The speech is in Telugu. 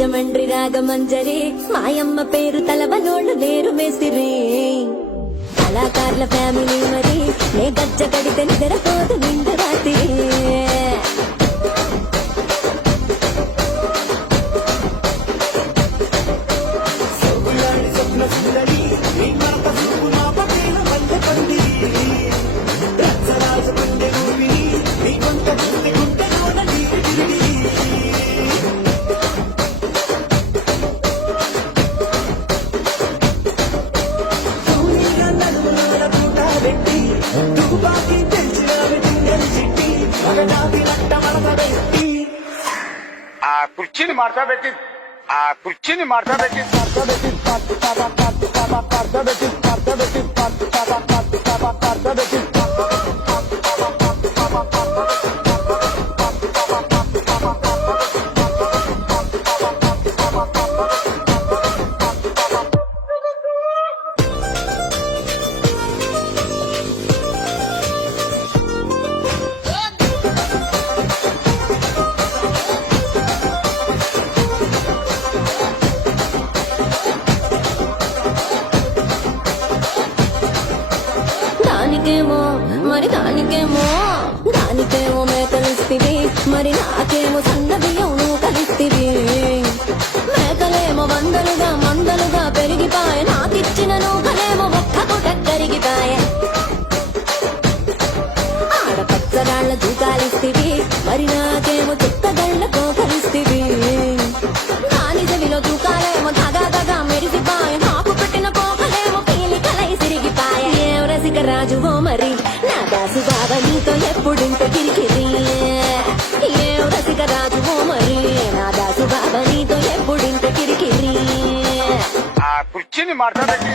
రాజమండ్రి రాగమంజరి మాయమ్మ పేరు తలవనోళ్ళు లేరు మేసిరి కళాకారుల ఫ్యామిలీ మరి నే గజ్జ కడితే నిద్రపోదు నిండు రాత్రి కుర్చీని మార్చబెట్టి కుర్చీని మార్చబెట్టి దానికేమో మేకలిస్తివి మరి నాకేమో సన్న బియ్యం నువ్వు కలిస్తివి మేకలేమో మందలుగా పెరిగిపాయ నాకిచ్చిన నూకలేమో ఒక్క పూట కరిగిపాయ ఆడపచ్చగాళ్ల దూకాలిస్తివి మరి నాకేమో చుక్కగళ్ళ కోకలిస్తివి దాని చెవిలో దూకాలేమో దగా మెరిసిపాయ నాకు పెట్టిన కోకలేమో పీలి కలై సిరిగిపాయ ఏం రసిక రాజువో మరి నా దాసు బాబా నీతో ఎప్పుడింత కిరికిరి ఏం రసిక రాజువో మరి నా దాసు బాబా నీతో ఎప్పుడింత కిరికిరి కుర్చీని మార్చబెట్టి